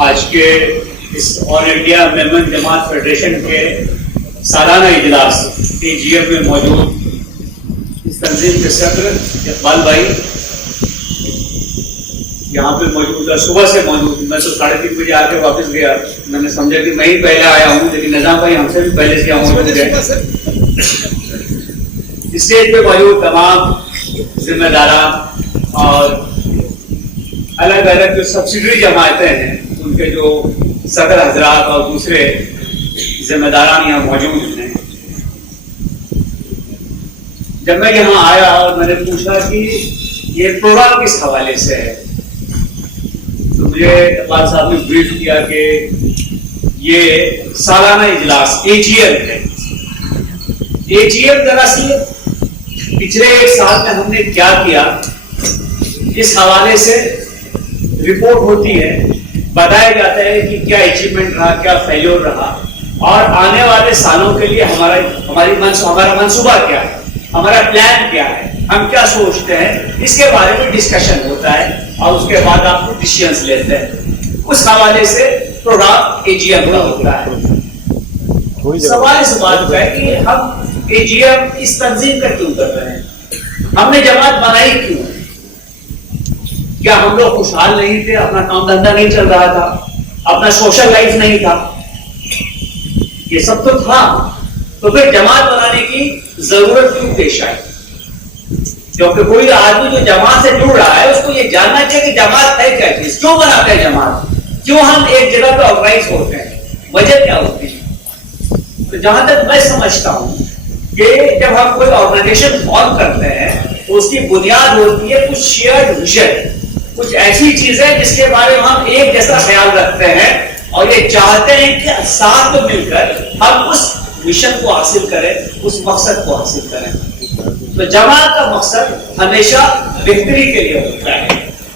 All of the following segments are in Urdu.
آج کے اس آل انڈیا میمن جماعت فیڈریشن کے سالانہ اجلاس AGM میں موجود اس تنظیم کے صدر اقبال بھائی یہاں پہ موجود ہے، صبح سے موجود. میں تو 3:30 بجے آ کے واپس گیا. میں نے سمجھا کہ میں ہی پہلے آیا ہوں، لیکن نظام بھائی ہم سے بھی پہلے سے موجود ہے. اسٹیج پہ موجود تمام ذمہ داران اور الگ الگ جو سبسڈری جماعتیں ہیں ان کے جو صدر حضرات اور دوسرے ذمہ داران یہاں موجود ہیں. جب میں یہاں آیا اور میں نے پوچھا کہ یہ پروگرام کس حوالے سے ہے تو مجھے اقبال صاحب نے بریف کیا کہ یہ سالانہ اجلاس AGM ہے. AGM دراصل پچھلے ایک سال میں ہم نے کیا کیا اس حوالے سے رپورٹ ہوتی ہے، بتایا جاتا ہے کہ کیا اچیومنٹ رہا، کیا فیلور رہا، اور آنے والے سالوں کے لیے ہمارا منصوبہ کیا ہے، ہمارا پلان کیا ہے، ہم کیا سوچتے ہیں، اس کے بارے میں ڈسکشن ہوتا ہے اور اس کے بعد آپ کو ڈیسیژنز لیتے ہیں. اس حوالے سے پروگرام AGM کا ہوتا ہے. سوال اس بات کا ہے کہ ہم AGM اس تنظیم کا کیوں کر رہے ہیں، ہم نے جماعت بنائی کیوں؟ کیا ہم لوگ خوشحال نہیں تھے، اپنا کام دھندا نہیں چل رہا تھا، اپنا سوشل لائف نہیں تھا؟ یہ سب تو تھا. تو پھر جماعت بنانے کی ضرورت کیوں پیش آئی؟ کیونکہ کوئی آدمی جو جماعت سے جڑ رہا ہے اس کو یہ جاننا چاہیے کہ جماعت ہے کیا چیز، کیوں بناتے ہیں جماعت، کیوں ہم ایک جگہ پہ آرگنائز ہوتے ہیں، وجہ کیا ہوتی ہے. تو جہاں تک میں سمجھتا ہوں کہ جب ہم کوئی آرگنائزیشن فارم کرتے ہیں تو اس کی بنیاد ہوتی ہے کچھ شیئرڈ ویژن، کچھ ایسی چیزیں جس کے بارے میں ہم ایک جیسا خیال رکھتے ہیں اور یہ چاہتے ہیں کہ ساتھ میں مل کر ہم اس مشن کو حاصل کریں، اس مقصد کو حاصل کریں. تو جماعت کا مقصد ہمیشہ بہتری کے لیے ہوتا ہے.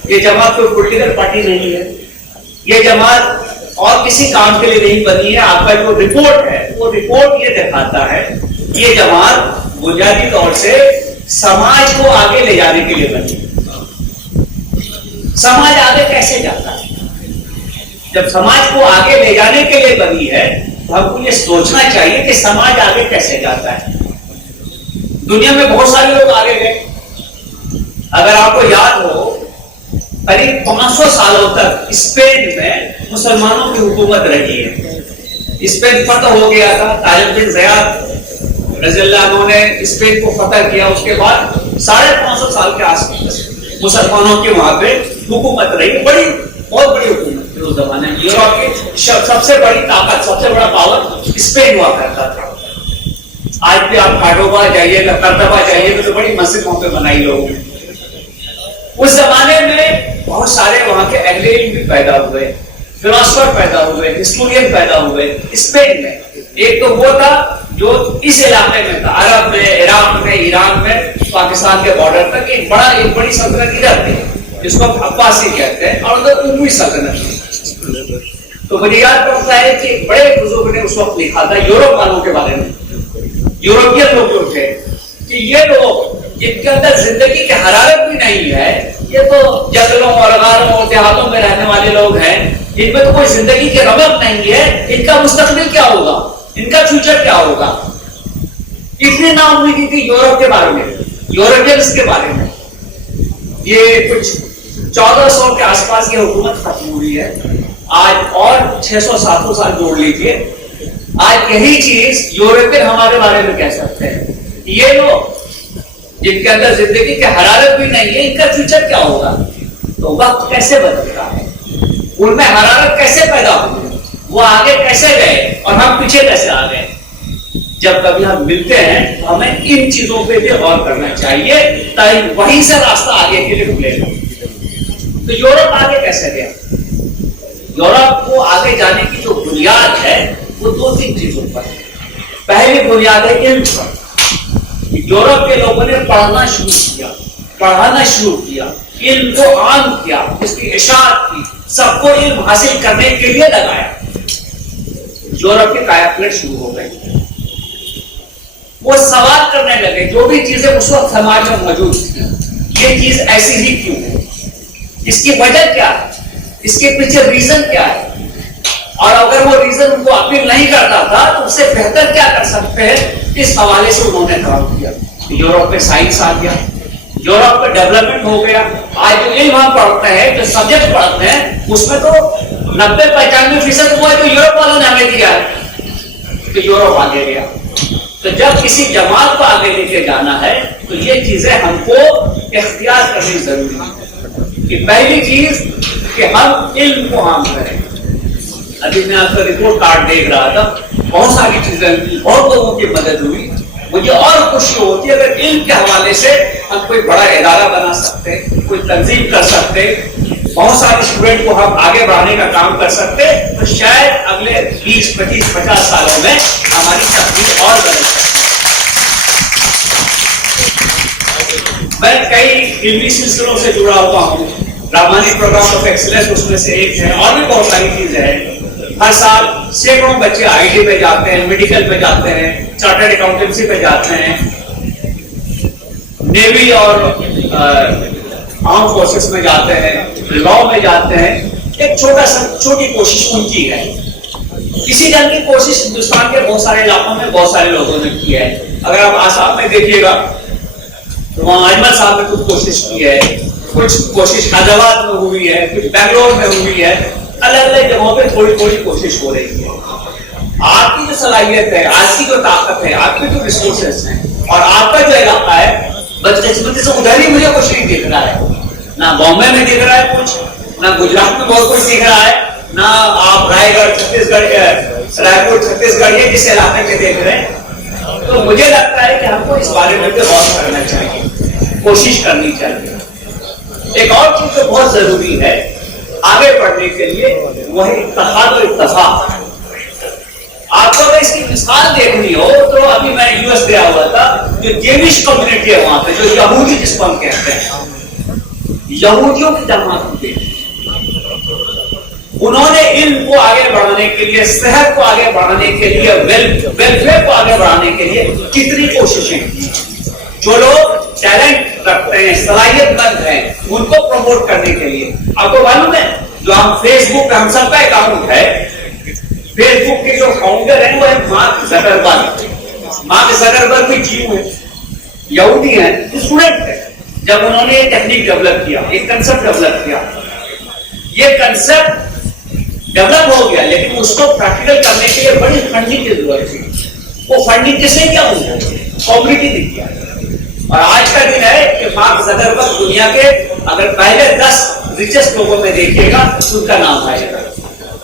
یہ جماعت کوئی پولیٹیکل پارٹی نہیں ہے، یہ جماعت اور کسی کام کے لیے نہیں بنی ہے. آپ کا جو رپورٹ ہے وہ رپورٹ یہ دکھاتا ہے یہ جماعت بنیادی طور سے سماج کو آگے لے جانے کے لیے بنی ہے. سماج آگے کیسے جاتا ہے؟ جب سماج کو آگے لے جانے کے لیے بنی ہے تو ہم کو یہ سوچنا چاہیے کہ سماج آگے کیسے جاتا ہے. دنیا میں بہت سارے لوگ آگے گئے. اگر آپ کو یاد ہو قریب 500 سالوں تک اسپین میں مسلمانوں کی حکومت رہی ہے. اسپین فتح ہو گیا تھا، طارق بن زیاد رضی اللہ عنہ نے اسپین کو فتح کیا. اس کے بعد 550 سال کے آس پاس مسلمانوں کی وہاں پہ حکومت رہی. بہت بڑی حکومت تھی اس زمانے میں. یورپ کی سب سے بڑی طاقت، سب سے بڑا پاور اسپین ہوا کرتا تھا. آج بھی آپ کارڈوبا جائیے گا، کردبا جائیے گا تو بڑی مسجد وہاں پہ بنائی لوگوں نے. اس زمانے میں بہت سارے وہاں کے اہل علم بھی پیدا ہوئے، فلاسفر پیدا ہوئے، ہسٹورین پیدا ہوئے اسپین میں. ایک تو وہ تھا جو اس علاقے میں تھا، عرب میں، عراق میں، ایران میں، پاکستان کے بارڈر تک ایک بڑی سلطنت ادھر تھی جس کو عباسی کہتے ہیں، اور ادھر عموی سلطنت تھی. تو مجھے یاد پڑتا ہے کہ ایک بڑے بزرگ نے اس وقت لکھا تھا یورپ والوں کے بارے میں، یورپین لوگ جو تھے، کہ یہ لوگ جن کے اندر زندگی کی حرارت بھی نہیں ہے، یہ تو جنگلوں اور غاروں اور دیہاتوں میں رہنے والے لوگ ہیں، جن میں تو کوئی زندگی کی رمق نہیں ہے. ان کا مستقبل کیا ہوگا، ان کا فیوچر کیا ہوگا؟ اتنی نا امیدی تھی یورپ کے بارے میں، یورپینس کے بارے میں. یہ کچھ 1400 کے آس پاس کی حکومت ختم ہوئی ہے. آج اور 600-700 سال جوڑ لیجیے، آج یہی چیز یورپین ہمارے بارے میں کہہ سکتے ہیں. یہ لوگ جن کے اندر زندگی کی حرارت بھی نہیں ہے، ان کا فیوچر کیا ہوگا؟ تو وقت کیسے بدلتا ہے، ان میں حرارت کیسے پیدا ہوئی، وہ آگے کیسے گئے اور ہم پیچھے کیسے آ گئے؟ جب کبھی ہم ملتے ہیں تو ہمیں ان چیزوں پہ بھی غور کرنا چاہیے تاکہ وہیں سے راستہ آگے کے لیے کھلے گا. تو یورپ آگے کیسے گیا؟ یورپ کو آگے جانے کی جو بنیاد ہے وہ 2-3 چیزوں پر. پہلی بنیاد ہے علم پر. یورپ کے لوگوں نے پڑھنا شروع کیا، پڑھانا شروع کیا، علم کو عام کیا، اس کی اشاعت کی، سب کو علم حاصل کرنے کے لیے لگایا. یورپ کے کایا پلٹ شروع ہو گئے. وہ سوال کرنے لگے جو بھی چیزیں اس وقت سماج میں موجود تھیں، یہ چیز ایسی ہی کیوں ہے، اس کی وجہ کیا ہے، اس کے پیچھے ریزن کیا ہے. اور اگر وہ ریزن ان کو اپیل نہیں کرتا تھا تو اس سے بہتر کیا کر سکتے ہیں، اس حوالے سے انہوں نے کام کیا. یورپ میں سائنس آ گیا، یورپ میں ڈیولپمنٹ ہو گیا. آج جو علم ہم پڑھتے ہیں، جو سبجیکٹ پڑھتے ہیں، اس میں تو 90-95% وہ ہے جو یورپ والوں نے ہمیں دیا ہے، تو یورپ آگے گیا. تو جب کسی جماعت کو آگے لے کے جانا ہے تو یہ چیزیں ہم کو اختیار کرنی ضروری ہے کہ پہلی چیز کہ ہم علم کو عام کریں. ابھی میں آپ کا رپورٹ کارڈ دیکھ رہا تھا، بہت ساری چیزیں، بہت لوگوں کی مدد ہوئی. مجھے اور خوشی ہوتی ہے اگر علم کے حوالے سے ہم کوئی بڑا ادارہ بنا سکتے، کوئی تنظیم کر سکتے، بہت سارے اسٹوڈنٹ کو ہم آگے بڑھانے کا کام کر سکتے، تو شاید اگلے 20, 25, 50 سالوں میں ہماری تقدیر اور بدل سکتی. میں کئی علمی سلسلوں سے جڑا ہوا ہوں. رامانی پروگرام آف ایکسلنس اس میں سے ایک ہے، اور بھی بہت ساری چیزیں ہیں. ہر سال سینکڑوں بچے آئی ٹی پہ جاتے ہیں، میڈیکل پہ جاتے ہیں، چارٹرڈ اکاؤنٹنسی پہ جاتے ہیں، نیوی اور آرم فورسز میں جاتے ہیں، لا میں جاتے ہیں. ایک چھوٹی کوشش ان کی ہے. اسی ڈھنگ کی کوشش ہندوستان کے بہت سارے علاقوں میں بہت سارے لوگوں نے کی ہے. اگر آپ آسام میں دیکھیے گا تو وہاں اجمل صاحب نے کچھ کوشش کی ہے، کچھ کوشش حیدرآباد میں ہوئی ہے، کچھ بنگلور میں ہوئی ہے. الگ الگ جگہوں پہ تھوڑی تھوڑی کوشش ہو رہی ہے. آپ کی جو صلاحیت ہے، آپ کی جو طاقت ہے، آپ کے جو ریسورسز ہیں، اور آپ کا جو علاقہ ہے، بچپن سے ادھر ہی مجھے کچھ نہیں دکھ رہا ہے. نہ بامبے میں دکھ رہا ہے کچھ، نہ گجرات میں بہت کچھ دکھ رہا ہے، نہ آپ رائے گڑھ چھتیس گڑھ رائے پور چھتیس گڑھ یہ جس علاقے میں دیکھ رہے ہیں. تو مجھے لگتا ہے کہ ہم کو اس بارے میں غور کرنا چاہیے، کوشش کرنی چاہیے. ایک اور چیز جو بہت ضروری ہے آگے بڑھنے کے لیے، وہ ہے اتحاد و اتفاق. آپ کو اگر اس کی مثال دیکھنی ہو تو ابھی میں یو ایس گیا ہوا تھا. جو جیوش کمیونٹی ہے وہاں پہ، جو یہودی جس کو ہم کہتے ہیں، یہودیوں کی جماعت ہوتی ہے. انہوں نے علم کو آگے بڑھانے کے لیے، صحت کو آگے بڑھانے کے لیے، ویلفیئر کو آگے بڑھانے کے لیے کتنی کوششیں کی. جو لوگ ٹیلنٹ رکھتے ہیں، صلاحیت مند ہیں، ان کو پروموٹ کرنے کے لیے. آپ کو معلوم ہے جو ہم فیس بک پہ ہم سب کا اکاؤنٹ ہے، فیس بک کے جو فاؤنڈر ہیں وہ ہے مارک زکربرگ. مارک زکربرگ بھی جیو ہے، یہودی ہیں، اسٹوڈنٹ ہے. جب انہوں نے یہ ٹیکنیک ڈیولپ کیا، ایک کنسپٹ ڈیولپ کیا، یہ کنسپٹ ڈیولپ ہو گیا، لیکن اس کو پریکٹیکل کرنے کے لیے بڑی فنڈنگ کی ضرورت تھی. وہ فنڈنگ کس نے کیا؟ کمیونٹی نے کیا. اور آج کا دن ہے کہ مارک زکربرگ دنیا کے اگر پہلے 10 ریچسٹ لوگوں میں دیکھیے گا تو ان کا نام آئے گا.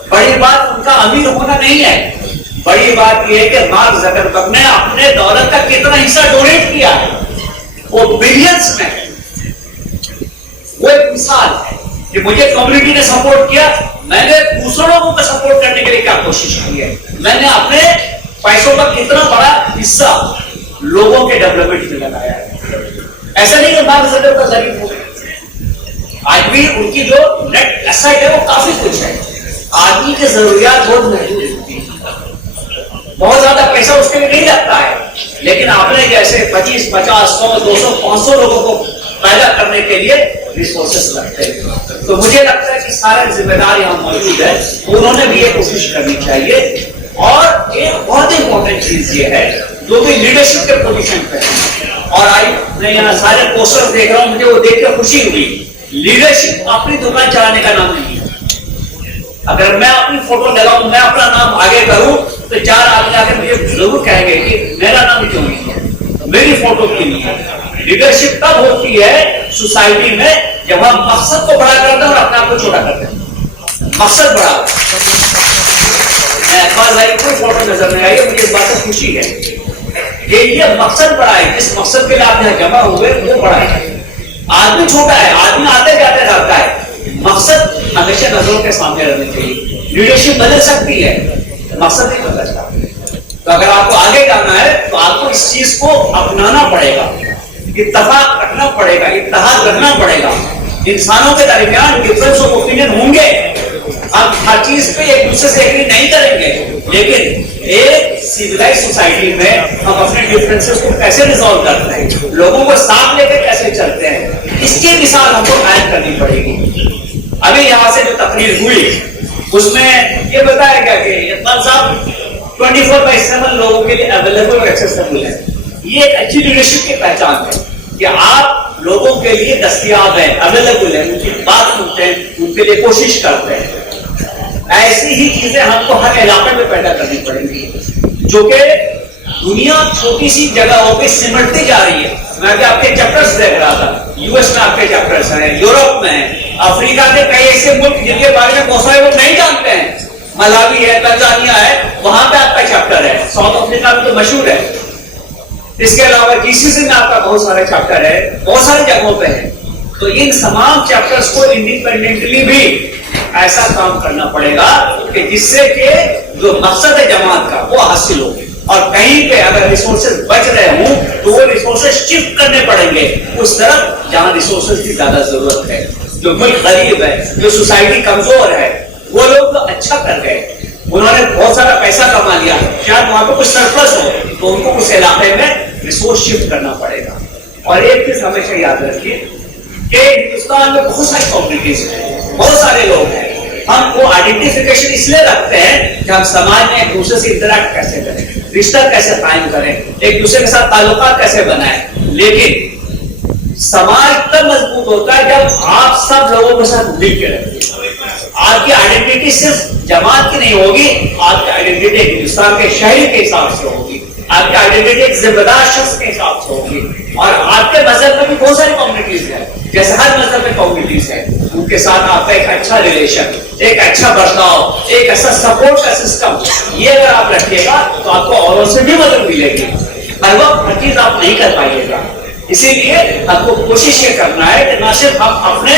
بڑی بات ان کا امیر ہونا نہیں ہے، بڑی بات یہ ہے کہ مارک زکربرگ نے اپنے دولت کا کتنا حصہ ڈونیٹ کیا ہے، وہ بلینس میں ہے. وہ ایک مثال ہے کہ مجھے کمیونٹی نے سپورٹ کیا، میں نے دوسروں لوگوں کو سپورٹ کرنے کے لیے کیا کوشش کی ہے، میں نے اپنے پیسوں کا کتنا بڑا حصہ لوگوں کے ڈیولپمنٹ میں لگایا ہے. ایسا نہیں کہ مارک زکربرگ غریب ہو گئے. آج بھی ان کی جو نیٹ ایسٹ ہے وہ کافی کچھ ہے. آدمی کی ضروریات بہت محدود ہوتی ہیں، بہت زیادہ پیسہ اس کے لیے نہیں لگتا ہے، لیکن آپ نے جیسے 25, 50, 100, 200, 500 لوگوں کو پیدا کرنے کے لیے ریسورسز لگتے ہیں. تو مجھے لگتا ہے کہ سارے ذمہ دار یہاں موجود ہیں، انہوں نے بھی یہ کوشش کرنی چاہیے. اور ایک بہت امپورٹنٹ چیز یہ ہے جو بھی لیڈرشپ کے پوزیشن پہ ہے، اور آئی میں یہاں سارے پوسٹر دیکھ رہا ہوں، مجھے وہ دیکھ کے خوشی ہوئی. لیڈرشپ اپنی دکان چلانے کا نام نہیں ہے. اگر میں اپنی فوٹو لگاؤں، میں اپنا نام آگے کروں تو 4 آدمی آ کے مجھے ضرور کہیں گے کہ میرا نام کیوں نہیں ہے، میری فوٹو کیوں نہیں ہے. لیڈرشپ تب ہوتی ہے سوسائٹی میں جب ہم مقصد کو بڑا کرتے ہیں اور اپنے آپ کو چھوٹا کرتے ہیں. مقصد بڑا. اقبال بھائی کوئی فوٹو نظر نہیں آئی، مجھے اس بات سے خوشی ہے کہ یہ مقصد بڑا ہے. جس مقصد کے لیے آپ یہاں جمع ہوئے وہ بڑا ہے. آدمی چھوٹا ہے، آدمی آتے جاتے رہتا ہے. مقصد ہمیشہ نظروں کے سامنے رہنے چاہیے. لیڈرشپ بدل سکتی ہے، مقصد نہیں بدلتا. تو اگر آپ کو آگے جانا ہے تو آپ کو اس چیز کو اپنانا پڑے گا، اتفاق رکھنا پڑے گا، اتحاد رکھنا پڑے گا. انسانوں کے درمیان ڈفرینس آف اوپینین ہوں گے، ہم ہر چیز پہ ایک دوسرے سے ایگری نہیں کریں گے، لیکن ایک سیویلائز سوسائٹی میں ہم اپنے ڈفرینسز کو کیسے ریزالو کرتے ہیں، لوگوں کو ساتھ لے کے کیسے چلتے ہیں، اس کی مثال ہم کو قائم کرنی پڑے گی. ابھی یہاں سے جو تقریر ہوئی اس میں یہ بتایا گیا کہ اقبال صاحب 24/7 لوگوں کے لیے اویلیبل اور ایکسیسیبل ہے. یہ ایک اچھی لیڈرشپ کی پہچان ہے کہ آپ لوگوں کے لیے دستیاب ہیں, اویلیبل ہیں, ان کی بات سنتے ہیں, ان کے لیے کوشش کرتے ہیں. ایسی ہی چیزیں ہم کو ہر علاقے میں پیدا کرنی پڑیں گی, جو کہ دنیا چھوٹی سی جگہوں پہ سمٹتی جا رہی ہے. میں بھی آپ کے چیپٹرز دیکھ رہا تھا, یو ایس میں آپ کے چیپٹرز ہیں, یورپ میں ہیں, افریقہ کے کئی ایسے ملک جن کے بارے میں بہت سارے لوگ نہیں جانتے ہیں, ملاوی ہے, تنزانیہ ہے, وہاں پہ آپ کا چیپٹر ہے. ساؤتھ افریقہ میں تو مشہور ہے. اس کے علاوہ GCC میں آپ کا بہت سارے چیپٹر ہے, بہت ساری جگہوں پہ ہے. تو ان تمام چیپٹرز کو انڈیپینڈنٹلی بھی ایسا کام کرنا پڑے گا کہ جس سے کہ جو مقصد ہے جماعت کا وہ حاصل ہو, اور کہیں پہ اگر ریسورسز بچ رہے ہوں تو وہ ریسورسز شفٹ کرنے پڑیں گے اس طرف جہاں ریسورسز کی زیادہ ضرورت ہے. جو ملک غریب ہے, جو سوسائٹی کمزور ہے, وہ لوگ تو اچھا کر گئے, انہوں نے بہت سارا پیسہ کما لیا, شاید وہاں پہ کچھ سرپلس ہو تو ان کو اس علاقے میں ریسورس شفٹ کرنا پڑے گا. اور ایک چیز ہمیشہ یاد رکھیے کہ ہندوستان میں بہت ساری کمیونٹیز ہیں, بہت سارے لوگ ہیں. ہم کو آئیڈینٹیفیکیشن اس لیے رکھتے ہیں کہ ہم سماج میں ایک دوسرے سے انٹریکٹ کیسے کریں, رشتہ کیسے قائم کریں, ایک دوسرے کے ساتھ تعلقات کیسے بنائیں. لیکن سماج تب مضبوط ہوتا ہے جب آپ سب لوگوں کے ساتھ مل کے رہتے ہیں. آپ کی آئیڈینٹی صرف جماعت کی نہیں ہوگی, آپ کی آئیڈینٹی ہندوستان کے شہری کے حساب سے ہوگی, آپ کی آئیڈینٹی ایک ذمہ دار شخص کے حساب سے ہوگی. اور آپ کے مذہب میں بھی بہت ساری کمیونٹیز ہیں, جیسے ہر مذہب میں کمیونٹیز ہیں, ان کے ساتھ آپ کا ایک اچھا ریلیشن, ایک اچھا برتاؤ, ایک ایسا سپورٹ کا سسٹم, یہ اگر آپ رکھیے گا تو آپ کو اوروں سے بھی مدد ملے گی. ہر وقت ہر چیز آپ نہیں کر پائیے گا. اسی لیے ہم کو کوشش یہ کرنا ہے کہ نہ صرف ہم اپنے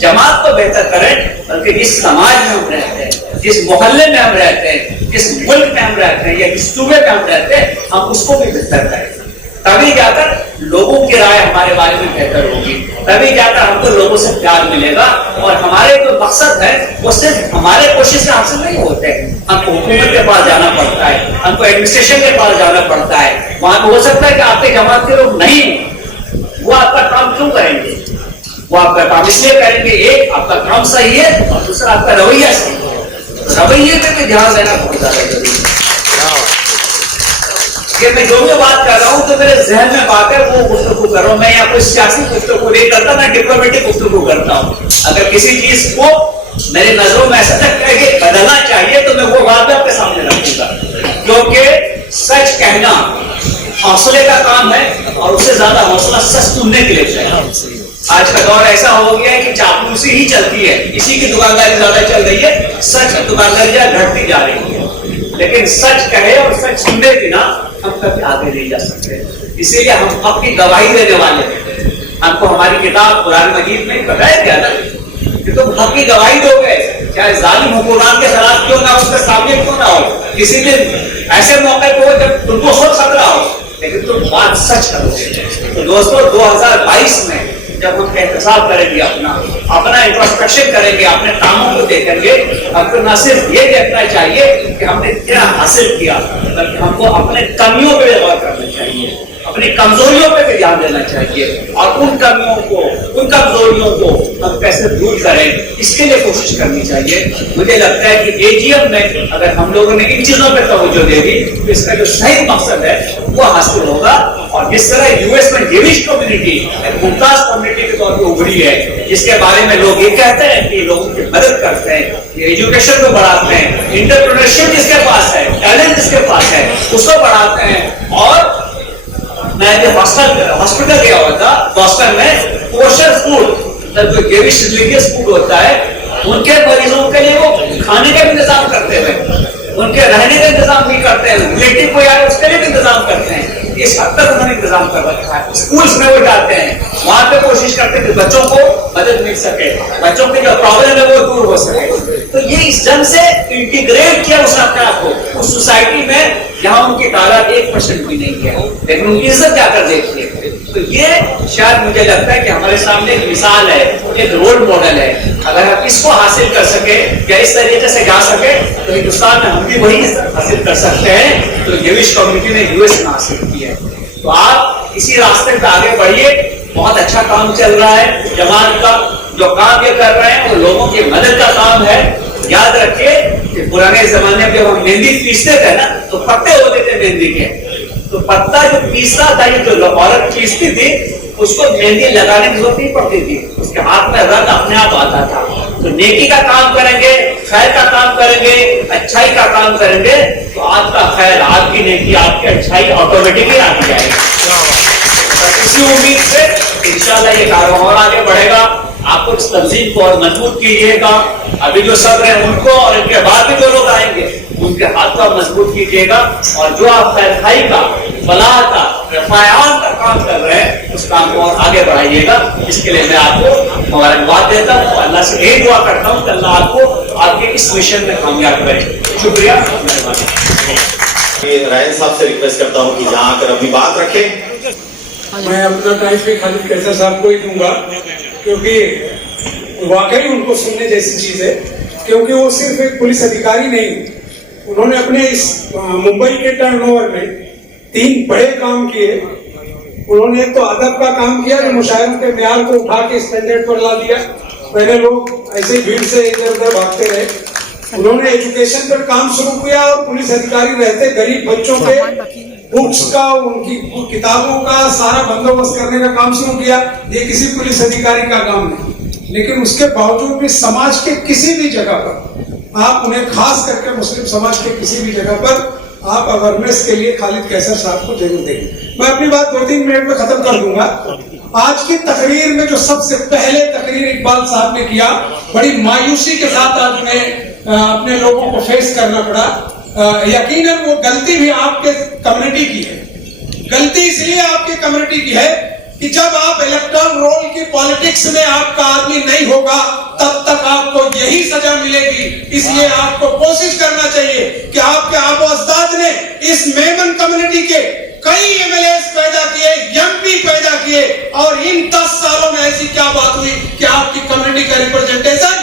جماعت کو بہتر کریں, بلکہ جس سماج میں ہم رہتے ہیں, جس محلے میں ہم رہتے ہیں, جس ملک میں ہم رہتے ہیں, یا جس صوبے میں ہم رہتے ہیں, ہم اس کو بھی بہتر کریں. تبھی جا کر لوگوں کی رائے ہمارے بارے میں بہتر ہوگی, تبھی جا کر ہم کو لوگوں سے پیار ملے گا. اور ہمارے جو مقصد ہے وہ صرف ہمارے کوشش سے حاصل نہیں ہوتے ہیں. ہم کو حکومت کے پاس جانا پڑتا ہے, ہم کو ایڈمنسٹریشن کے پاس جانا پڑتا ہے. وہاں پہ ہو سکتا ہے کہ آپ کے جماعت کے لوگ نہیں ہوں, وہ آپ کا کام کیوں کریں گے؟ وہ آپ کا کام اس لیے کریں گے, ایک آپ کا کام صحیح ہے, اور دوسرا آپ کا رویہ صحیح ہے. رویے پہ بھی دھیان دینا بہت زیادہ ضروری ہے. کہ میں جو بھی بات کر رہا ہوں تو میرے ذہن میں بات ہے وہ گفتگو کر رہا ہوں. میں یہاں کوئی سیاسی گفتگو نہیں کرتا, میں ڈپلومیٹک گفتگو کرتا ہوں. اگر کسی چیز کو میرے نظروں میں ایسا لگتا ہے کہ بدلنا چاہیے تو میں وہ بات آپ کے سامنے رکھوں گا, کیونکہ سچ کہنا حوصلے کا کام ہے, اور اس سے زیادہ حوصلہ سچ سننے کے لیے چاہیے. آج کا دور ایسا ہو گیا ہے کہ چاپلوسی ہی چلتی ہے, اسی کی دکانداری زیادہ چل رہی ہے, سچ کی دکانداری گھٹتی جا رہی ہے. لیکن سچ کہے اور سچ سننے بنا ہم کبھی آگے نہیں جا سکتے. اسی لیے ہم اپنی گواہی دینے والے ہیں. ہم کو ہماری کتاب قرآن مجید میں بتایا گیا نا کہ تم حق کی گواہی دو گے, چاہے ظالم حکمران کے خلاف کیوں نہ ہو, اس کے سامنے کیوں نہ ہو, کسی دن ایسے موقع پہ ہو جب تم کو خود خطرہ ہو, لیکن تم بات سچ کرو گے. تو دوستو 2022 میں جب ہم احتساب کریں گے, اپنا انٹروسپیکشن کریں گے, اپنے کاموں کو دیکھیں گے, ہم کو نہ صرف یہ دیکھنا چاہیے کہ ہم نے کیا حاصل کیا, بلکہ ہم کو اپنے کمیوں پہ غور کرنا چاہیے, اپنی کمزوریوں پہ بھی دھیان دینا چاہیے, اور ان کمیوں کو, ان کمزوریوں کو ہم کیسے دور کریں اس کے لیے کوشش کرنی چاہیے. مجھے لگتا ہے کہ AGM میں اگر ہم لوگوں نے ان چیزوں پہ توجہ دے دی تو اس کا جو صحیح مقصد ہے وہ حاصل ہوگا. اور جس طرح US میں جیوش کمیونٹی ایک ممتاز کمیونٹی کے طور پہ ابھری ہے, جس کے بارے میں لوگ یہ کہتے ہیں کہ لوگوں کی مدد کرتے ہیں, یہ ایجوکیشن کو بڑھاتے ہیں, انٹرپرینورشپ جس کے پاس ہے, ٹیلنٹ جس کے پاس ہے اس کو بڑھاتے ہیں. اور میں جو ہاسپٹل گیا ہوا تھا, بوسٹن میں کوشر فوڈ, جو جیوش ریلیجیس فوڈ ہوتا ہے, ان کے مریضوں کے لیے وہ کھانے کا بھی انتظام کرتے ہیں, ان کے رہنے کا انتظام بھی کرتے ہیں, ریلیٹو کوئی آئے اس کے لیے بھی انتظام کرتے ہیں. اس حد تک انہوں نے انتظام کر رکھا ہے. اسکولس میں وہ جاتے ہیں, وہاں پہ کوشش کرتے ہیں کہ بچوں کو مدد مل سکے, بچوں کی جو پرابلم ہے وہ دور ہو سکے. تو یہ اس ڈھنگ سے انٹیگریٹ کیا اس افراد کو اس سوسائٹی میں جہاں ان کی تعداد 1% بھی نہیں ہے, لیکن ان کی عزت جا کر دیکھیے. تو یہ شاید مجھے لگتا ہے کہ ہمارے سامنے ایک مثال ہے, ایک رول ماڈل ہے. اگر ہم اس کو حاصل کر سکے یا اس طریقے سے جا سکے تو ہندوستان میں ہم بھی وہی حاصل کر سکتے ہیں تو جیوش کمیونٹی نے US میں حاصل کی ہے. تو آپ اسی راستے پہ آگے بڑھیے, بہت اچھا کام چل رہا ہے جماعت کا. جو کام یہ کر رہے ہیں وہ لوگوں کی مدد کا کام ہے. یاد رکھیے کہ پرانے زمانے میں جب ہم مہندی پیستے تھے نا تو پتے ہوتے تھے مہندی کے, تو پتا جو پیستا تھا, یہ جو عورت پیستی تھی اس کو مہندی لگانے کی ضرورت نہیں پڑتی تھی, اس کے ہاتھ میں رنگ اپنے آپ آتا تھا. تو نیکی کا کام کریں گے, خیر کا کام کریں گے, اچھائی کا کام کریں گے تو آپ کا خیر, آپ کی نیکی, آپ کی اچھائی آٹومیٹکلی آتی جائے گی. اسی امید سے انشاءاللہ یہ کاروبار اور آگے بڑھے گا. آپ کو اس تنظیم کو اور مضبوط کیجیے گا. ابھی جو سب ہیں ان کو اور ان کے بعد بھی جو لوگ آئیں گے ان کے ہاتھ کو آپ مضبوط کیجیے گا, اور جو آپ خیر خائی کا, فلاح کا, رفاعیات کا کام کر رہے ہیں اس کام کو اور آگے بڑھائیے گا. اس کے لیے میں آپ کو مبارکباد دیتا ہوں, اللہ سے یہی دعا کرتا ہوں کہ اللہ آپ کو آپ کے اس مشن میں کامیاب کرے. شکریہ, مہربانی. رائن صاحب سے ریکویسٹ کرتا ہوں کہ جہاں کر اپنی بات رکھیں. میں اپنا ٹائم بھی خالد قیصر صاحب کو ہی دوں گا, کیونکہ واقعی ان کو سننے جیسی چیز ہے. کیونکہ وہ صرف ایک پولیس ادھیکاری نہیں, انہوں نے اپنے اس ممبئی کے ٹرن اوور میں 3 بڑے کام کیے. انہوں نے ایک تو ادب کا کام کیا جو مشاعروں کے معیار کو اٹھا کے اسٹینڈرڈ پر لا دیا. پہلے لوگ ایسے بھیڑ سے ادھر ادھر بھاگتے رہے. انہوں نے ایجوکیشن پر کام شروع کیا, اور پولیس ادھیکاری رہتے غریب بچوں کے بکس کا, ان کی کتابوں کا سارا بندوبست کرنے کا کام شروع کیا. یہ کسی پولیس ادھیکاری کا کام نہیں, لیکن اس کے باوجود بھی سماج کے کسی بھی جگہ پر آپ انہیں, خاص کر کے مسلم سماج کے کسی بھی جگہ پر آپ اویئرنیس کے لیے خالد قیصر صاحب کو ضرور دیں. میں اپنی بات 2-3 منٹ میں ختم کر دوں گا. آج کی تقریر میں جو سب سے پہلے تقریر اقبال صاحب نے کیا, بڑی مایوسی کے ساتھ آج میں اپنے لوگوں کو فیس کرنا پڑا. یقیناً وہ غلطی بھی آپ کے کمیونٹی کی ہے. غلطی اس لیے آپ کی کمیونٹی کی ہے کہ جب آپ الیکٹرل رول کی پالیٹکس میں آپ کا آدمی نہیں ہوگا تب تک آپ کو یہی سزا ملے گی. اس لیے آپ کو کوشش کرنا چاہیے کہ آپ کے آبا و اجداد نے اس میمن کمیونٹی کے کئی ایم ایل ایز پیدا کیے, ایم پی پیدا کیے, اور ان 10 سالوں میں ایسی کیا بات ہوئی کہ آپ کی کمیونٹی کا ریپرزنٹیشن